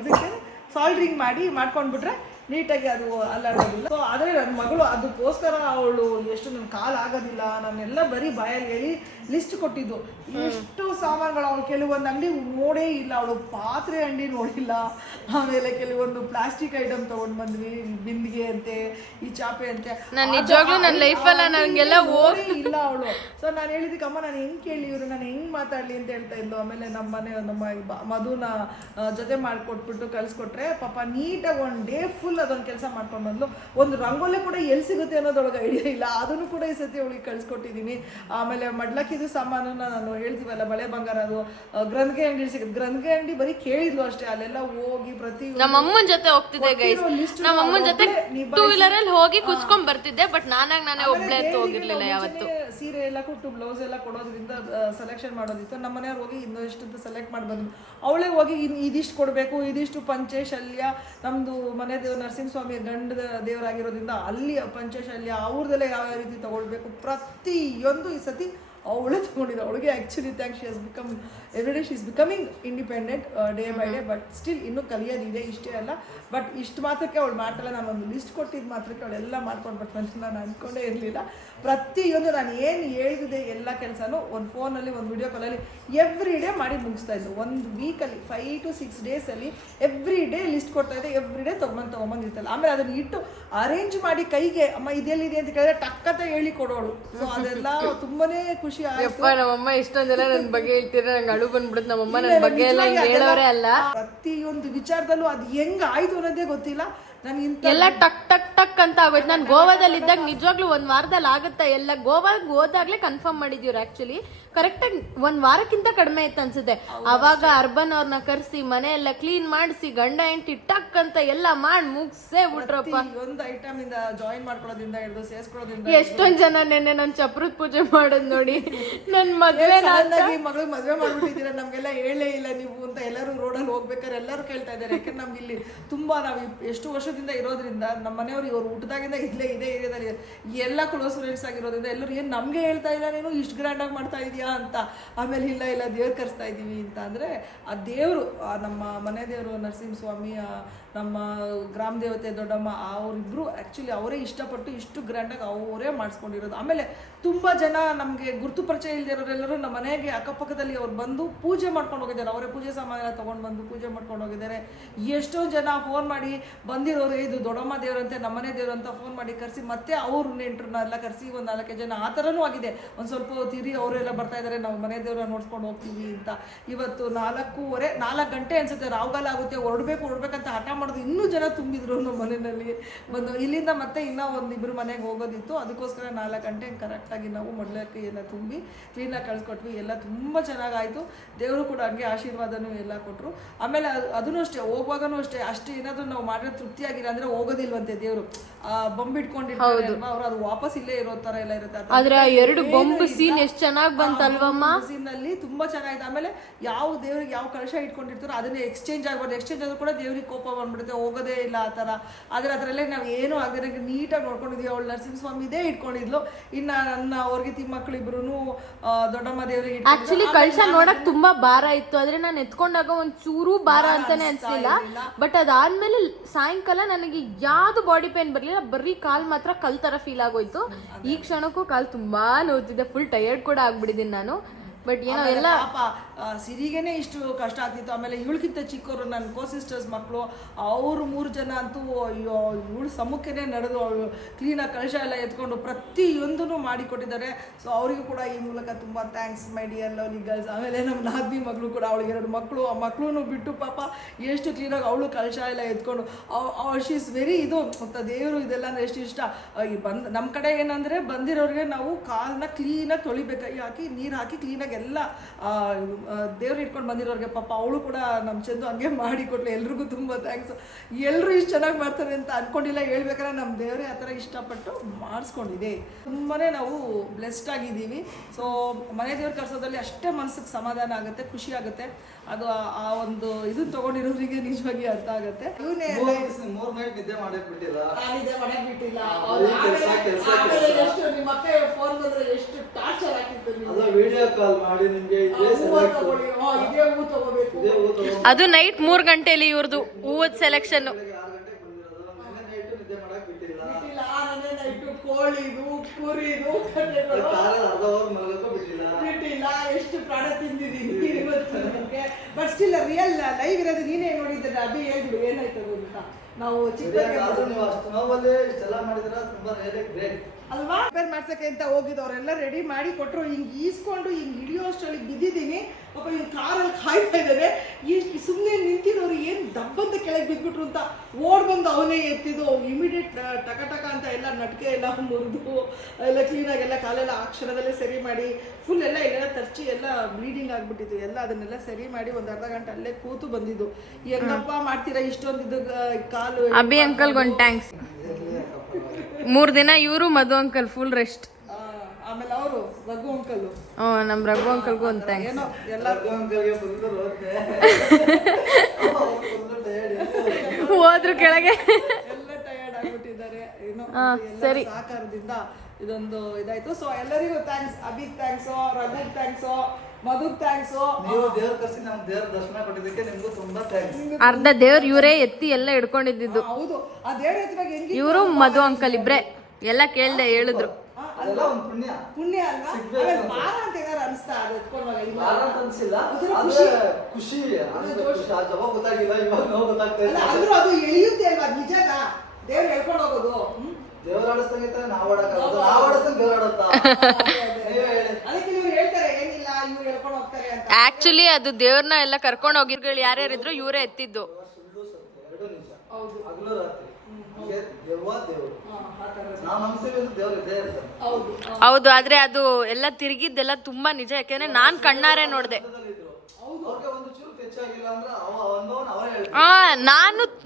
ಇದಕ್ಕೆ ಸಾಲ್ಡ್ರಿಂಗ್ ಮಾಡ್ಕೊಂಡ್ಬಿಟ್ರೆ ನೀಟಾಗಿ ಅದು ಅಲ್ಲಾಡೋದಿಲ್ಲ. ಸೊ ಆದರೆ ನನ್ನ ಮಗಳು ಅದಕ್ಕೋಸ್ಕರ ಅವಳು ಎಷ್ಟು ನನ್ನ ಕಾಲು ಆಗೋದಿಲ್ಲ, ನಾನೆಲ್ಲ ಬರೀ ಬಾಯಲ್ಲಿ ಹೇಳಿ ಲಿಸ್ಟ್ ಕೊಟ್ಟಿದ್ದು. ಎಷ್ಟು ಸಾಮಾನುಗಳು ಅವಳು ಕೆಲವೊಂದು ಅಂಗಡಿ ನೋಡೇ ಇಲ್ಲ, ಅವಳು ಪಾತ್ರೆ ಅಂಗಡಿ ನೋಡಿಲ್ಲ. ಆಮೇಲೆ ಕೆಲವೊಂದು ಪ್ಲಾಸ್ಟಿಕ್ ಐಟಮ್ ತಗೊಂಡ್ ಬಂದ್ವಿ, ಬಿಂದಿಗೆ ಅಂತೆ, ಈ ಚಾಪೆ ಅಂತೆ. ನಾನು ನಿಜವಾಗ್ಲೂ ನನ್ನ ಲೈಫಲ್ಲ ನನಗೆಲ್ಲ ಹೋಗೇ ಇಲ್ಲ ಅವಳು. ಸೊ ನಾನು ಹೇಳಿದಕ್ಕೆ ಅಮ್ಮ ನಾನು ಹೆಂಗ್ ಕೇಳಿ ಇವರು ನಾನು ಹೆಂಗ್ ಮಾತಾಡ್ಲಿ ಅಂತ ಹೇಳ್ತಾ ಇದ್ಲು. ಆಮೇಲೆ ನಮ್ಮ ಮಧುನ ಜೊತೆ ಮಾಡ್ಕೊಟ್ಬಿಟ್ಟು ಕಳ್ಸಿಕೊಟ್ರೆ ಪಾಪ ನೀಟಾಗಿ ಒನ್ ಡೇ ಫುಲ್ ಅದೊಂದು ಕೆಲಸ ಮಾಡ್ಕೊಂಡು ಬಂದ್ಲು. ಒಂದು ರಂಗೋಲೆ ಕೂಡ ಎಲ್ಲಿ ಸಿಗುತ್ತೆ ಅನ್ನೋದೊಳಗೆ ಐಡಿಯಾ ಇಲ್ಲ, ಅದನ್ನು ಕೂಡ ಈ ಸತಿ ಅವಳಿಗೆ ಕಳ್ಸಿಕೊಟ್ಟಿದ್ದೀನಿ. ಆಮೇಲೆ ಮಡ್ಲಕ್ಕಿದು ಸಾಮಾನನ್ನ ನಾನು ಹೇಳ್ತೀವಲ್ಲ ಬಳೆ ಬಂಗಾರ, ಅದು ಗ್ರಂಥಿಗೆ ಅಂಗಡಿ ಸಿಗುತ್ತೆ. ಗ್ರಂಥಿಗೆ ಅಂಗಡಿ ಬರೀ ಕೇಳಿದ್ಲು ಅಷ್ಟೇ, ಅಲ್ಲೆಲ್ಲ ಹೋಗಿ ಪ್ರತಿ ನಮ್ಮ ಅಮ್ಮನ ಜೊತೆ ಹೋಗ್ತಿದ್ದೆ ಗೈಸ್, ನಮ್ಮ ಅಮ್ಮನ ಜೊತೆ ಟೂ ವೀಲರ್ ಅಲ್ಲಿ ಹೋಗಿ ಕುತ್ಕೊಂಡ್ ಬರ್ತಿದ್ದೆ. ಬಟ್ ನಾನೇ ಒಬ್ಳೆ ಹೋಗಿರ್ಲಿಲ್ಲ ಯಾವತ್ತು. ಸೀರೆ ಎಲ್ಲ ಕೊಟ್ಟು ಬ್ಲೌಸ್ ಎಲ್ಲ ಕೊಡೋದ್ರಿಂದ ಸೆಲೆಕ್ಷನ್ ಮಾಡೋದಿತ್ತು. ನಮ್ಮ ಮನೆಯವ್ರು ಹೋಗಿ ಇನ್ನೂ ಎಷ್ಟು ಸೆಲೆಕ್ಟ್ ಮಾಡಿ ಬಂದ್ರು. ಅವಳೇ ಹೋಗಿ ಇದಿಷ್ಟು ಕೊಡಬೇಕು, ಇದಿಷ್ಟು ಪಂಚೆ ಶಲ್ಯ, ನಮ್ದು ಮನೆ ದೇವ್ರು ನರಸಿಂಹಸ್ವಾಮಿ ಗಂಡ ದೇವರಾಗಿರೋದ್ರಿಂದ ಅಲ್ಲಿ ಪಂಚೆ ಶಲ್ಯ ಅವ್ರದ್ದೆಲ್ಲ ಯಾವ ರೀತಿ ತಗೊಳ್ಬೇಕು ಪ್ರತಿಯೊಂದು ಈ ಸತಿ ಅವಳೇ ತಗೊಂಡಿದ್ದು. ಅವಳಿಗೆ actually thanks, she has become every day she is becoming independent day by day. But still ಇನ್ನೂ ಕಲಿಯೋದಿದೆ, ಇಷ್ಟೇ ಅಲ್ಲ. ಬಟ್ ಇಷ್ಟು ಮಾತ್ರಕ್ಕೆ ಅವಳು ಮಾಡ್ತಾಳೆ. ನಾನು ಒಂದು ಲಿಸ್ಟ್ ಕೊಟ್ಟಿದ್ದು ಮಾತ್ರಕ್ಕೆ ಅವಳೆಲ್ಲ ಮಾಡ್ಕೊಂಡು ಬರ್ತಾನೆ ಅಂತ ನಾನು ಅಂದ್ಕೊಂಡೇ ಇರಲಿಲ್ಲ. ಪ್ರತಿಯೊಂದು ನಾನು ಏನು ಹೇಳಿದೆ ಎಲ್ಲ ಕೆಲಸನೂ ಒಂದು ಫೋನಲ್ಲಿ ಒಂದು ವಿಡಿಯೋ ಕಾಲಲ್ಲಿ ಎವ್ರಿ ಡೇ ಮಾಡಿ ಮುಗಿಸ್ತಾ ಇದ್ದು. ಒಂದು ವೀಕಲ್ಲಿ 5 to 6 ಡೇಸಲ್ಲಿ ಎವ್ರಿ ಡೇ ಲಿಸ್ಟ್ ಕೊಡ್ತಾ ಇದ್ದೆ. ಎವ್ರಿ ಡೇ ತೊಗೊಂಬಂದಿರ್ತಲ್ಲ. ಆಮೇಲೆ ಅದನ್ನು ಇಟ್ಟು ಅರೇಂಜ್ ಮಾಡಿ ಕೈಗೆ ಅಮ್ಮ ಇದೆಲ್ಲಿದೆ ಅಂತ ಕೇಳಿದ್ರೆ ಟಕ್ಕತ್ತ ಹೇಳಿ ಕೊಡೋಳು. ಸೊ ಅದೆಲ್ಲ ತುಂಬಾನೇ ಖುಷಿ ಆಯ್ತು. ನಮ್ಮಮ್ಮ ಇಷ್ಟೊಂದೆಲ್ಲ ನನ್ನ ಬಗ್ಗೆ ಹೇಳ್ತೀರ, ನಂಗೆ ಅಳು ಬಂದ್ಬಿಡುತ್ತೆ. ನಮ್ಮಮ್ಮ ನನ್ನ ಬಗ್ಗೆ ಎಲ್ಲ ಹೇಳೋರೇ ಅಲ್ಲ. ಪ್ರತಿಯೊಂದು ವಿಚಾರದಲ್ಲೂ ಅದು ಹೆಂಗ್ ಆಯ್ತು ಅನ್ನೋದೇ ಗೊತ್ತಿಲ್ಲ. ಎಲ್ಲ ಟಕ್ ಟಕ್ ಟಕ್ ಅಂತ ಆಗೋಯ್ತು. ನಾನು ಗೋವಾದಲ್ಲಿ ಇದ್ದಾಗ ನಿಜವಾಗ್ಲೂ ಒಂದ್ ವಾರದಲ್ಲಿ ಆಗುತ್ತೆ ಎಲ್ಲ. ಗೋವಾಗ್ ಹೋದಾಗ್ಲೇ ಕನ್ಫರ್ಮ್ ಮಾಡಿದೀವ್ರು. ಆಕ್ಚುಲಿ ಕರೆಕ್ಟಾಗಿ ಒಂದ್ ವಾರಕ್ಕಿಂತ ಕಡಿಮೆ ಇತ್ತು ಅನ್ಸುತ್ತೆ. ಅವಾಗ ಅರ್ಬನ್ ಅವ್ರನ್ನ ಕರ್ಸಿ ಮನೆ ಎಲ್ಲ ಕ್ಲೀನ್ ಮಾಡಿಸಿ ಗಂಡ ಹೆಂಡತಿ ಟಕ್ ಅಂತ ಎಲ್ಲ ಮಾಡಿ ಮುಗ್ಸೇ ಬಿಟ್ರಪ್ಪ. ಒಂದು ಐಟಮ್ ಇಂದ ಜಾಯಿನ್ ಮಾಡ್ಕೊಳ್ಳೋದ್ರಿಂದ ಹಿಡಿದು ಸೇರ್ಸ್ಕೊಳ್ಳೋದ್ರಿಂದ ಎಷ್ಟೊಂದ್ ಜನ ನೆನ್ನೆ ನನ್ ಚಪ್ರದ ಪೂಜೆ ಮಾಡೋದ್ ನೋಡಿ ನನ್ ಮದ್ವೆ ಮಗಳಿಗೆ ಮದ್ವೆ ಮಾಡ್ಬಿಟ್ಟಿದ್ದೀರಾ ನಮ್ಗೆಲ್ಲ ಹೇಳೇ ಇಲ್ಲ ನೀವು ಅಂತ ಎಲ್ಲರೂ ರೋಡಲ್ಲಿ ಹೋಗ್ಬೇಕಾದ್ರೆ ಎಲ್ಲರೂ ಕೇಳ್ತಾ ಇದ್ದಾರೆ. ಯಾಕಂದ್ರೆ ನಮ್ಗೆ ಇಲ್ಲಿ ತುಂಬಾ ನಾವು ಎಷ್ಟು ವರ್ಷದಿಂದ ಇರೋದ್ರಿಂದ ನಮ್ಮ ಮನೆಯವರು ಇವರು ಊಟದಾಗಿಂದ ಇದೇ ಏರಿಯಾದಲ್ಲಿ ಎಲ್ಲ ಕ್ಲೋಸ್ ಫ್ರೆಂಡ್ಸ್ ಆಗಿರೋದ್ರಿಂದ ಎಲ್ಲರೂ ಏನು ನಮ್ಗೆ ಹೇಳ್ತಾ ಇಲ್ಲ ನೀನು ಇಷ್ಟು ಗ್ರ್ಯಾಂಡ್ ಆಗಿ ಮಾಡ್ತಾ ಇದೀಯಾ ಅಂತ. ಆಮೇಲೆ ಇಲ್ಲ ದೇವ್ರು ಕರೆಸ್ತಾ ಇದ್ದೀವಿ ಅಂತ ಅಂದರೆ ಆ ದೇವರು ನಮ್ಮ ಮನೆ ದೇವರು ನರಸಿಂಹಸ್ವಾಮಿ, ನಮ್ಮ ಗ್ರಾಮ ದೇವತೆ ದೊಡ್ಡಮ್ಮ ಅವರಿಬ್ರು ಆ್ಯಕ್ಚುಲಿ ಅವರೇ ಇಷ್ಟಪಟ್ಟು ಇಷ್ಟು ಗ್ರ್ಯಾಂಡಾಗಿ ಅವರೇ ಮಾಡಿಸ್ಕೊಂಡಿರೋದು. ಆಮೇಲೆ ತುಂಬ ಜನ ನಮಗೆ ಗುರುತು ಪರಿಚಯ ಇಲ್ಲದೆ ಇರೋರೆಲ್ಲರೂ ನಮ್ಮ ಮನೆಗೆ ಅಕ್ಕಪಕ್ಕದಲ್ಲಿ ಅವ್ರು ಬಂದು ಪೂಜೆ ಮಾಡ್ಕೊಂಡು ಹೋಗಿದ್ದಾರೆ. ಅವರೇ ಪೂಜೆ ಸಾಮಾನೆಲ್ಲ ತೊಗೊಂಡು ಬಂದು ಪೂಜೆ ಮಾಡ್ಕೊಂಡು ಹೋಗಿದ್ದಾರೆ. ಎಷ್ಟೋ ಜನ ಫೋನ್ ಮಾಡಿ ಬಂದಿರೋರು ಇದು ದೊಡ್ಡಮ್ಮ ದೇವರಂತೆ ನಮ್ಮನೆ ದೇವರು ಅಂತ ಫೋನ್ ಮಾಡಿ ಕರೆಸಿ ಮತ್ತೆ ಅವ್ರ ನೆಂಟ್ರನ್ನೆಲ್ಲ ಕರೆಸಿ ಒಂದು 4 ಜನ ಆ ಥರನೂ ಆಗಿದೆ. ಒಂದು ಸ್ವಲ್ಪ ತಿರಿ ಅವರೆಲ್ಲ ಬರ್ತಾ ಇದ್ದಾರೆ, ನಾವು ಮನೆ ದೇವ್ರನ್ನ ನೋಡ್ಕೊಂಡು ಹೋಗ್ತೀವಿ ಅಂತ. ಇವತ್ತು 4 ಗಂಟೆ ಅನ್ಸುತ್ತೆ, ರಾವ್ಗಾಲ ಆಗುತ್ತೆ, ಹೊರಡ್ಬೇಕಂತ ಹಠ ಮಾಡೋದು. ಇನ್ನೂ ಜನ ತುಂಬಿದ್ರು ನಮ್ಮ ಮನೆಯಲ್ಲಿ ಬಂದು. ಇಲ್ಲಿಂದ ಮತ್ತೆ ಇನ್ನೂ ಒಂದಿಬ್ರು ಮನೆಗೆ ಹೋಗೋದಿತ್ತು, ಅದಕ್ಕೋಸ್ಕರ 4 ಗಂಟೆ ಕರೆಕ್ಟಾಗಿ ನಾವು ಮೊದಲಕ್ಕೆ ಎಲ್ಲ ತುಂಬಿ ಕ್ಲೀನಾಗಿ ಕಳಿಸ್ಕೊಟ್ವಿ. ಎಲ್ಲ ತುಂಬ ಚೆನ್ನಾಗಾಯಿತು. ದೇವರು ಕೂಡ ಹಂಗೆ ಆಶೀರ್ವಾದನೂ ಎಲ್ಲ ಕೊಟ್ಟರು. ಆಮೇಲೆ ಅದನ್ನು ಅಷ್ಟೇ, ಹೋಗುವಾಗನೂ ಅಷ್ಟೇ, ಅಷ್ಟು ಏನಾದರೂ ನಾವು ಮಾಡಿರೋ ತೃಪ್ತಿಯಾಗಿಲ್ಲ ಅಂದರೆ ಹೋಗೋದಿಲ್ವಂತೆ ದೇವರು. ಬೊಂಬಿಟ್ಕೊಂಡಿರ್ತಾರೆ ಅಲ್ವಾ ಅವ್ರು, ಅದು ವಾಪಸ್ ಇಲ್ಲೇ ಇರೋ ಥರ ಎಲ್ಲ ಇರುತ್ತೆ. ಆದ್ರೆ 2 ಬೊಂಬು ಸೀನ್ ಎಷ್ಟು ಚೆನ್ನಾಗಿ ಬಂತಲ್ವಮ್ಮ. ಸೀನಲ್ಲಿ ತುಂಬ ಚೆನ್ನಾಗಿದೆ. ಆಮೇಲೆ ಯಾವ ದೇವ್ರಿಗೆ ಯಾವ ಕಳಶ ಇಟ್ಕೊಂಡಿರ್ತಾರೋ ಅದನ್ನೇ ಎಕ್ಸ್ಚೇಂಜ್ ಆಗಬಾರ್ದು. ಎಕ್ಸ್ಚೇಂಜ್ ಆದ್ರೂ ಕೂಡ ದೇವ್ರಿಗೆ ಕೋಪ ಬಂದ್ಬಿಡುತ್ತೆ, ಹೋಗೋದೇ ಇಲ್ಲ ಆ ಥರ. ಆದರೆ ಅದರಲ್ಲೇ ನಾವು ಏನೂ ಆಗದೆ ನೀಟಾಗಿ ನೋಡ್ಕೊಂಡಿದ್ವಿ. ಅವಳು ನರಸಿಂಹಸ್ವಾಮಿದೇ ಇಟ್ಕೊಂಡಿದ್ಲು. ಇನ್ನು ನನ್ನ ಅವ್ರಿಗೆ ಮಕ್ಕಳಿಬ್ರು ದೊಡ್ಡಮ್ಮ ದೇವರಿಗೆ ಆಕ್ಚುಲಿ ಕಳಶ ನೋಡಕ್ ತುಂಬಾ ಭಾರ ಇತ್ತು, ಆದ್ರೆ ನಾನು ಎತ್ಕೊಂಡಾಗ ಒಂದ್ ಚೂರು ಭಾರ ಅಂತಾನೆ ಅನ್ಸಲಿಲ್ಲ. ಬಟ್ ಅದಾದ್ಮೇಲೆ ಸಾಯಂಕಾಲ ನನಗೆ ಯಾವ್ದು ಬಾಡಿ ಪೇನ್ ಬರ್ಲಿಲ್ಲ, ಬರೀ ಕಾಲ್ ಮಾತ್ರ ಕಲ್ ತರ ಫೀಲ್ ಆಗೋಯ್ತು. ಈ ಕ್ಷಣಕ್ಕೂ ಕಾಲ್ ತುಂಬಾ ನೋವ್ತಿದೆ, ಫುಲ್ ಟಯರ್ಡ್ ಕೂಡ ಆಗ್ಬಿಟ್ಟಿದ್ದೀನಿ ನಾನು. ಬಟ್ ಏನೋ ಎಲ್ಲ ಪಾಪ ಸಿರಿಗೇನೆ ಇಷ್ಟು ಕಷ್ಟ ಆಗ್ತಿತ್ತು. ಆಮೇಲೆ ಇವಳಿಗಿಂತ ಚಿಕ್ಕವರು ನನ್ನ ಕೋ ಸಿಸ್ಟರ್ಸ್ ಮಕ್ಕಳು, ಅವರು 3 ಜನ ಅಂತೂ ಅಯ್ಯೋ ಇವಳು ಸಮ್ಮುಖನೇ ನಡೆದು ಅವಳು ಕ್ಲೀನಾಗಿ ಕಳಶ ಎಲ್ಲ ಎತ್ಕೊಂಡು ಪ್ರತಿಯೊಂದೂ ಮಾಡಿಕೊಟ್ಟಿದ್ದಾರೆ. ಸೊ ಅವರಿಗೂ ಕೂಡ ಈ ಮೂಲಕ ತುಂಬ thanks my dear lovely girls. ಆಮೇಲೆ ನಮ್ಮ ನಾದಿನಿ ಮಗಳು ಕೂಡ, ಅವಳಿಗೆ 2 ಮಕ್ಕಳು, ಆ ಮಕ್ಕಳು ಬಿಟ್ಟು ಪಾಪ ಎಷ್ಟು ಕ್ಲೀನಾಗಿ ಅವಳು ಕಳಶ ಎಲ್ಲ ಎತ್ಕೊಂಡು ಶಿ ಇಸ್ ವೆರಿ ಇದು ಮತ್ತು ದೇವರು ಇದೆಲ್ಲ ಅಂದರೆ ಎಷ್ಟು ಇಷ್ಟ. ನಮ್ಮ ಕಡೆ ಏನಂದರೆ ಬಂದಿರೋರಿಗೆ ನಾವು ಕಾಲನ್ನ ಕ್ಲೀನಾಗಿ ತೊಳಿಬೇಕು, ಕೈ ಹಾಕಿ ನೀರು ಹಾಕಿ ಕ್ಲೀನಾಗಿ ಎಲ್ಲ ದೇವ್ರು ಇಟ್ಕೊಂಡು ಬಂದಿರೋರಿಗೆ. ಪಾಪ ಅವಳು ಕೂಡ ನಮ್ಮ ಚಂದು ಹಂಗೆ ಮಾಡಿಕೊಟ್ಲು. ಎಲ್ರಿಗೂ ತುಂಬ ಥ್ಯಾಂಕ್ಸ್. ಎಲ್ಲರೂ ಇಷ್ಟು ಚೆನ್ನಾಗಿ ಮಾಡ್ತಾರೆ ಅಂತ ಅಂದ್ಕೊಂಡಿಲ್ಲ. ಹೇಳ್ಬೇಕಾದ್ರೆ ನಮ್ಮ ದೇವರೇ ಆ ಥರ ಇಷ್ಟಪಟ್ಟು ಮಾಡಿಸ್ಕೊಂಡಿದೆ. ತುಂಬಾ ನಾವು ಬ್ಲೆಸ್ಡ್ ಆಗಿದ್ದೀವಿ. ಸೊ ಮನೆ ದೇವ್ರು ಕರ್ಸೋದ್ರಲ್ಲಿ ಅಷ್ಟೇ ಮನಸ್ಸಿಗೆ ಸಮಾಧಾನ ಆಗುತ್ತೆ, ಖುಷಿ ಆಗುತ್ತೆ. ಅದು ಆ ಒಂದು ಇದನ್ನ ತೊಗೊಂಡಿರೋರಿಗೆ ನಿಜವಾಗಿ ಅರ್ಥ ಆಗುತ್ತೆ. ಇವನೇ ನಿದ್ದೆ ಮಾಡಕ್ ಬಿಟ್ಟಿಲ್ಲ. ನಿಮ್ಮ ಅಕ್ಕ ಫೋನ್ ಬಂದ್ರೆ ಎಷ್ಟು ಟಾರ್ಚರ್ ಆಗ್ತಿತ್ತು. ಅದು ನೈಟ್ 3 ಗಂಟೆಲಿ ಇವ್ರದ್ದು ಹೂವದ ಸೆಲೆಕ್ಷನ್. ಕೋಳಿದು ಕುರಿದು ಬಿಟ್ಟಿಲ್ಲ. ಎಷ್ಟು ಪ್ರಾಣ ತಿಂದಿದ್ದೀನಿ ಇವತ್ತು ನನಗೆ. ಬಟ್ ಸ್ಟಿಲ್ ರಿಯಲ್ ಲೈವ್ ಇರೋದು ನೀನೇ ನೋಡಿದ್ದೆ ಅಭಿ, ಹೇಳ್ಬಿಡು ಏನಾಯ್ತು ಅಂತ. ನಾವು ನೋವಲ್ಲಿ ಇಷ್ಟೆಲ್ಲ ಮಾಡಿದ್ರೆ ತುಂಬಾ ರಿಯಲಿ ಗ್ರೇಟ್ ಅಲ್ವಾ. ರಿಪೇರ್ ಮಾಡ್ಸಕ್ಕೆ ಅಂತ ಹೋಗಿದ್ದವರೆಲ್ಲ ರೆಡಿ ಮಾಡಿ ಕೊಟ್ಟರು. ಹಿಂಗೆ ಈಸ್ಕೊಂಡು ಹಿಂಗೆ ಹಿಡಿಯೋ ಅಷ್ಟರಲ್ಲಿ ಬಿದ್ದಿದ್ದೀನಿ. ಪಾಪ ಹಿಂಗೆ ಕಾರಲ್ಲಿ ಕಾಯ್ತಾ ಇದ್ದಾರೆ. ಎಷ್ಟು ಸುಮ್ಮನೆ ನಿಂತಿರೋರು ಏನು ದಬ್ಬಂತ ಕೆಳಗೆ ಬಿದ್ಬಿಟ್ರು ಅಂತ ಓಡ್ ಬಂದು ಅವನೇ ಎತ್ತಿದ್ದು. ಇಮಿಡಿಯೇಟ್ ಟಕ ಟಕ ಅಂತ ಎಲ್ಲ ನಟಿಕೆ ಎಲ್ಲ ಮುರಿದು ಎಲ್ಲ ಕ್ಲೀನಾಗಿ ಎಲ್ಲ ಕಾಲೆಲ್ಲ ಆ ಕ್ಷಣದಲ್ಲೇ ಸರಿ ಮಾಡಿ ಫುಲ್ ಎಲ್ಲ ಇಲ್ಲೆಲ್ಲ ತರ್ಚಿ ಎಲ್ಲ ಬ್ಲೀಡಿಂಗ್ ಆಗ್ಬಿಟ್ಟಿತ್ತು. ಎಲ್ಲ ಅದನ್ನೆಲ್ಲ ಸರಿ ಮಾಡಿ ಒಂದು ಅರ್ಧ ಗಂಟೆ ಅಲ್ಲೇ ಕೂತು ಬಂದಿದ್ದು. ಹೆಂಗಪ್ಪ ಮಾಡ್ತೀರಾ ಇಷ್ಟೊಂದು ಕಾಲು. ಅಭಿ ಅಂಕಲ್ಗೆ ಒಂದು ಥ್ಯಾಂಕ್ಸ್. 3 ದಿನ ಇವರು ಮಧು ಅಂಕಲ್ ಫುಲ್ ರೆಸ್ಟ್. ಆಮೇಲೆ ಅವರು ರಘು ಅಂಕಲ್, ನಮ್ ರಘು ಅಂಕಲ್ಗೂ ಒಂದು ಥ್ಯಾಂಕ್ಸ್. ಏನೋ ಎಲ್ಲರಿಗೂ ಹೋದ್ರು ಕೆಳಗೆ ಎಲ್ಲ ಟಯರ್ಡ್ ಆಗ್ಬಿಟ್ಟಿದ್ದಾರೆ. ಏನೋ ಸರಿ ಸಹಕಾರದಿಂದ ಇದೊಂದು ಇದಾಯ್ತು. ಸೊ ಎಲ್ಲರಿಗೂ ಥ್ಯಾಂಕ್ಸ್. ಅಭಿಗ್ ಥ್ಯಾಂಕ್ಸು, ರಘುಗ್ ಥ್ಯಾಂಕ್ಸು, ಮಧುಗ್ ಥ್ಯಾಂಕ್ಸು. ನೀವು ದೇವ್ರ ಕರ್ಸಿ ನಮ್ ದೇವ್ರ ದರ್ಶನ ಕೊಟ್ಟಿದ್ದಕ್ಕೆ ನಿಮ್ಗೂ ತುಂಬಾ ಥ್ಯಾಂಕ್ಸ್. ಅರ್ಧ ದೇವ್ರು ಇವರೇ ಎತ್ತಿ ಎಲ್ಲ ಹಿಡ್ಕೊಂಡಿದ್ದು. ಹೌದು, ಆ ದೇವ್ರ ಎತ್ತುವಾಗ ಹೆಂಗಿ ಇವರು ಮಧು ಅಂಕಲ್ ಇಬ್ರೆ ಎಲ್ಲ ಕೇಳ್ದೆ ಹೇಳಿದ್ರು. ಅದೆಲ್ಲ ಒಂದು ಪುಣ್ಯ ಪುಣ್ಯ ಅಲ್ವಾ. ಆಮೇಲೆ ಭಾರ ಅಂತ ಏನಾರು ಅನಿಸ್ತಾ ಅದು ಎತ್ಕೊಂಡಾಗ? ಇಲ್ಲ, ಭಾರ ಅಂತ ಅನ್ಸಿಲ್ಲ, ಒಂಥರ ಖುಷಿ ಖುಷಿ ಅವಾಗ ಗೊತ್ತಾಗಿಲ್ಲ, ಇವಾಗ ನೋವು ಗೊತ್ತಾಗ್ತಾ ಇಲ್ಲ. ಅಂದ್ರೂ ಅದು ಎಳಿಯುತ್ತೆ ಅಲ್ವಾ, ಅದು ನಿಜಾಗ ದೇವ್ರು ಹೇಳ್ಕೊಂಡು ಹೋಗೋದು. ದೇವ್ರ ಆಡಿಸ್ದಂಗೆ ನಾವು ಆಡಕ್ಕಾಗೋದು, ನಾವು ಆಡಿಸ್ದಂಗೆ ದೇವ್ರ ಆಡುತ್ತಾ? ಅದಕ್ಕೆ ಇವ್ರು ಹೇಳ್ತಾರೆ ಏನಿಲ್ಲ ಇವ್ರು ಹೇಳ್ಕೊಂಡು ಹೋಗ್ತಾರೆ ಅಂತ. ಆಕ್ಚುಲಿ ಅದು ದೇವ್ರನ್ನ ಎಲ್ಲ ಕರ್ಕೊಂಡು ಹೋಗಿರ್ಗಳು ಯಾರ್ಯಾರಿದ್ರು ಇವರೇ ಎತ್ತಿದ್ದು. ಎರಡು ನಿಜ. ಹಗಲು ರಾತ್ರಿ ದೇವ್ವ ದೇವ್ರು ನಾವು ನಂಬ್ತೀವಿ, ದೇವ್ರು ಇದ್ದೇ ಇರ್ತಾರೆ. ಹೌದು, ಆದ್ರೆ ಅದು ಎಲ್ಲ ತಿರುಗಿದ್ದೆಲ್ಲ ತುಂಬಾ ನಿಜ. ಯಾಕೆಂದ್ರೆ ನಾನ್ ಕಣ್ಣಾರೆ ನೋಡ್ದೆ. ಅವ್ರಿಗೆ ಒಂದು ಚೂರು ಹೆಚ್ಚಾಗಿಲ್ಲ ಅಂದ್ರೆ ಅವರೇ ಹೇಳ್ತಾರೆ.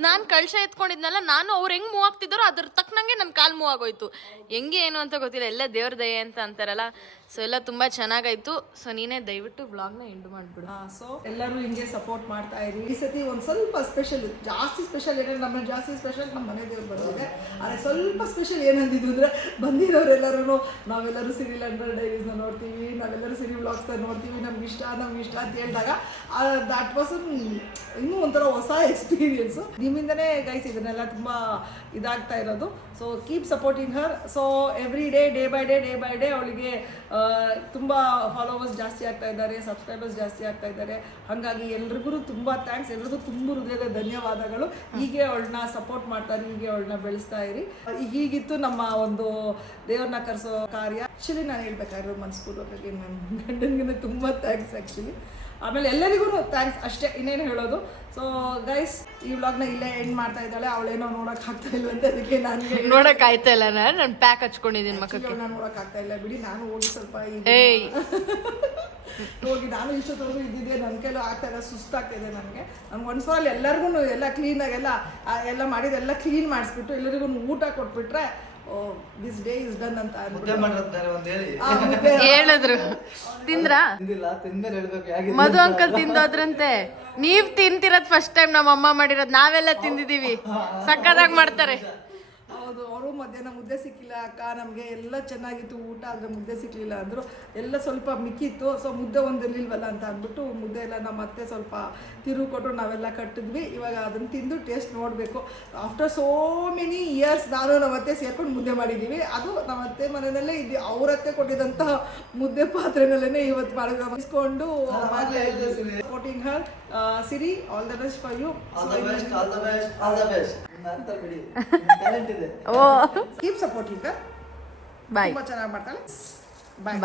ನಾನು ಕಳ್ಶ ಎತ್ಕೊಂಡಿದ್ನಲ್ಲ, ನಾನು ಅವ್ರು ಹೆಂಗ್ ಮೂವ್ ಆಗ್ತಿದ್ದಾರೋ ಅದ್ರ ತಕ್ಕನಂಗೆ ನನ್ನ ಕಾಲ್ ಮೂವ್ ಆಗೋಯ್ತು. ಹೆಂಗೆ ಏನು ಅಂತ ಗೊತ್ತಿಲ್ಲ, ಎಲ್ಲ ದೇವ್ರ ದಯೆ ಅಂತ ಅಂತಾರಲ್ಲ. ಸೊ ಎಲ್ಲ ತುಂಬಾ ಚೆನ್ನಾಗಾಯ್ತು. ಸೊ ನೀನೇ ದಯವಿಟ್ಟು ಬ್ಲಾಗ್ನ ಎಂಡ್ ಮಾಡ್ಬಿಡು. ಸೊ ಎಲ್ಲರೂ ಹಿಂಗೆ ಸಪೋರ್ಟ್ ಮಾಡ್ತಾ ಇರಿ. ಈ ಸತಿ ಒಂದು ಸ್ವಲ್ಪ ಸ್ಪೆಷಲ್, ಜಾಸ್ತಿ ಸ್ಪೆಷಲ್ ಏನಾದ್ರೆ ನಮ್ಮ ಜಾಸ್ತಿ ಸ್ಪೆಷಲ್ ನಮ್ಮ ಮನೆ ದೇವ್ರು ಬಂದಿದೆ. ಆದರೆ ಸ್ವಲ್ಪ ಸ್ಪೆಷಲ್ ಏನಂದಿದ್ದು ಅಂದರೆ ಬಂದಿರೋರೆಲ್ಲರೂ ನಾವೆಲ್ಲರೂ ಸಿರಿಲ್ 100 ಡೈರೀಸ್ನ ನೋಡ್ತೀವಿ, ನಾವೆಲ್ಲರೂ ಸಿರಿ ವ್ಲಾಗ್ಸ್ನ ನೋಡ್ತೀವಿ, ನಮ್ಗೆ ಇಷ್ಟ ಅಂತ ಹೇಳಿದಾಗ ದಾಟ್ ವಾಸ್ ಇನ್ನೂ ಒಂಥರ ಹೊಸ ಎಕ್ಸ್ಪೀರಿಯನ್ಸು. ನಿಮ್ಮಿಂದನೇ ಗೈಸ್ ಇದನ್ನೆಲ್ಲ ತುಂಬ ಇದಾಗ್ತಾ ಇರೋದು. So keep supporting Har. So every day by day ಅವಳಿಗೆ ತುಂಬ ಫಾಲೋವರ್ಸ್ ಜಾಸ್ತಿ ಆಗ್ತಾ ಇದ್ದಾರೆ, ಸಬ್ಸ್ಕ್ರೈಬರ್ಸ್ ಜಾಸ್ತಿ ಆಗ್ತಾ ಇದ್ದಾರೆ. ಹಾಗಾಗಿ ಎಲ್ರಿಗೂ ತುಂಬ ಥ್ಯಾಂಕ್ಸ್, ಎಲ್ರಿಗೂ ತುಂಬ ಹೃದಯದ ಧನ್ಯವಾದಗಳು. ಹೀಗೆ ಅವಳನ್ನ ಸಪೋರ್ಟ್ ಮಾಡ್ತಾರೆ, ಹೀಗೆ ಅವಳನ್ನ ಬೆಳೆಸ್ತಾ ಇರಿ. ಹೀಗಿತ್ತು ನಮ್ಮ ಒಂದು ದೇವ್ರನ್ನ ಕರೆಸೋ ಕಾರ್ಯ. ಆ್ಯಕ್ಚುಲಿ ನಾನು ಹೇಳ್ಬೇಕಾದ್ರೆ ಮನಸ್ಪೂರ್ವಕವಾಗಿ ನನ್ನ ಗಂಡನಿಗೆ ತುಂಬ ಥ್ಯಾಂಕ್ಸ್ ಆ್ಯಕ್ಚುಲಿ. ಆಮೇಲೆ ಎಲ್ಲರಿಗೂ ಥ್ಯಾಂಕ್ಸ್ ಅಷ್ಟೇ, ಇನ್ನೇನು ಹೇಳೋದು. ಸೊ ಗೈಸ್, ಈ ವ್ಲಾಗ್ನ ಇಲ್ಲೇ ಎಂಡ್ ಮಾಡ್ತಾ ಇದ್ದಾಳೆ. ಅವಳೇನೋ ನೋಡಕ್ ಆಗ್ತಾ ಇಲ್ವಂತೆ, ಅದಕ್ಕೆ ನನಗೆ ನೋಡಕ್ ಆಯ್ತಾ ಇಲ್ಲ. ನಾನು ಪ್ಯಾಕ್ ಹಚ್ಕೊಂಡಿದ್ದೀನಿ ಮಕ್ಕಳಿಗೆ. ನಾನು ನೋಡಕ್ ಆಗ್ತಾ ಇಲ್ಲ ಬಿಡಿ. ನಾನು ಹೋಗಿ ಸ್ವಲ್ಪ ಹೋಗಿ ನಾನು ಇಷ್ಟೊತ್ತವರೆಗೂ ಇದ್ದಿದ್ದೆ, ನನ್ನ ಕೈಲೂ ಆಗ್ತಾ ಇಲ್ಲ, ಸುಸ್ತಾಗ್ತಾ ಇದೆ ನನಗೆ. ನನ್ಗೆ ಒಂದ್ಸಲ ಎಲ್ಲರಿಗೂ ಎಲ್ಲ ಕ್ಲೀನಾಗಿ ಎಲ್ಲ ಮಾಡಿದೆಲ್ಲ ಕ್ಲೀನ್ ಮಾಡಿಸ್ಬಿಟ್ಟು ಎಲ್ಲರಿಗೂ ಊಟ ಕೊಟ್ಬಿಟ್ರೆ ದಿಸ್ ಡೇ ಇಸ್ ಡನ್ ಅಂತ ಹೇಳಿದ್ರು. ತಿಂದ್ರಾ? ಮಧು ಅಂಕಲ್ ತಿಂದೋದ್ರಂತೆ. ನೀವ್ ತಿಂತಿರೋದ್ ಫಸ್ಟ್ ಟೈಮ್ ನಮ್ಮ ಅಮ್ಮ ಮಾಡಿರೋದು. ನಾವೆಲ್ಲ ತಿಂದಿದೀವಿ, ಸಕ್ಕತ್ತಾಗಿ ಮಾಡ್ತಾರೆ. ಹೌದು, ಅವರು ಮಧ್ಯಾಹ್ನ ಮುದ್ದೆ ಸಿಕ್ಕಿಲ್ಲ ಅಕ್ಕ ನಮಗೆ, ಎಲ್ಲ ಚೆನ್ನಾಗಿತ್ತು ಊಟ, ಆದರೆ ಮುದ್ದೆ ಸಿಕ್ಕಲಿಲ್ಲ ಅಂದರು. ಎಲ್ಲ ಸ್ವಲ್ಪ ಮಿಕ್ಕಿತ್ತು. ಸೊ ಮುದ್ದೆ ಒಂದು ಇರಲಿಲ್ವಲ್ಲ ಅಂತ ಅಂದ್ಬಿಟ್ಟು ಮುದ್ದೆ ಎಲ್ಲ ನಮ್ಮ ಅತ್ತೆ ಸ್ವಲ್ಪ ತಿರುವು ಕೊಟ್ಟರು, ನಾವೆಲ್ಲ ಕಟ್ಟಿದ್ವಿ. ಇವಾಗ ಅದನ್ನು ತಿಂದು ಟೇಸ್ಟ್ ನೋಡಬೇಕು. ಆಫ್ಟರ್ ಸೋ ಮೆನಿ ಇಯರ್ಸ್ ನಾನು ನಮ್ಮ ಅತ್ತೆ ಸೇರ್ಕೊಂಡು ಮುದ್ದೆ ಮಾಡಿದ್ದೀವಿ. ಅದು ನಮ್ಮ ಅತ್ತೆ ಮನೆಯಲ್ಲೇ ಇದ್ದು ಅವ್ರ ಅತ್ತೆ ಕೊಟ್ಟಿದ್ದಂಥ ಮುದ್ದೆ ಪಾತ್ರೆನಲ್ಲೇ ಇವತ್ತು ಮಾಡಿಸ್ಕೊಂಡು supporting her. Siri, all the best for you. Oh, keep supporting her. Bye. ತುಂಬ ಚೆನ್ನಾಗಿ ಮಾಡ್ತಾಳೆ. ಬಾಯ್.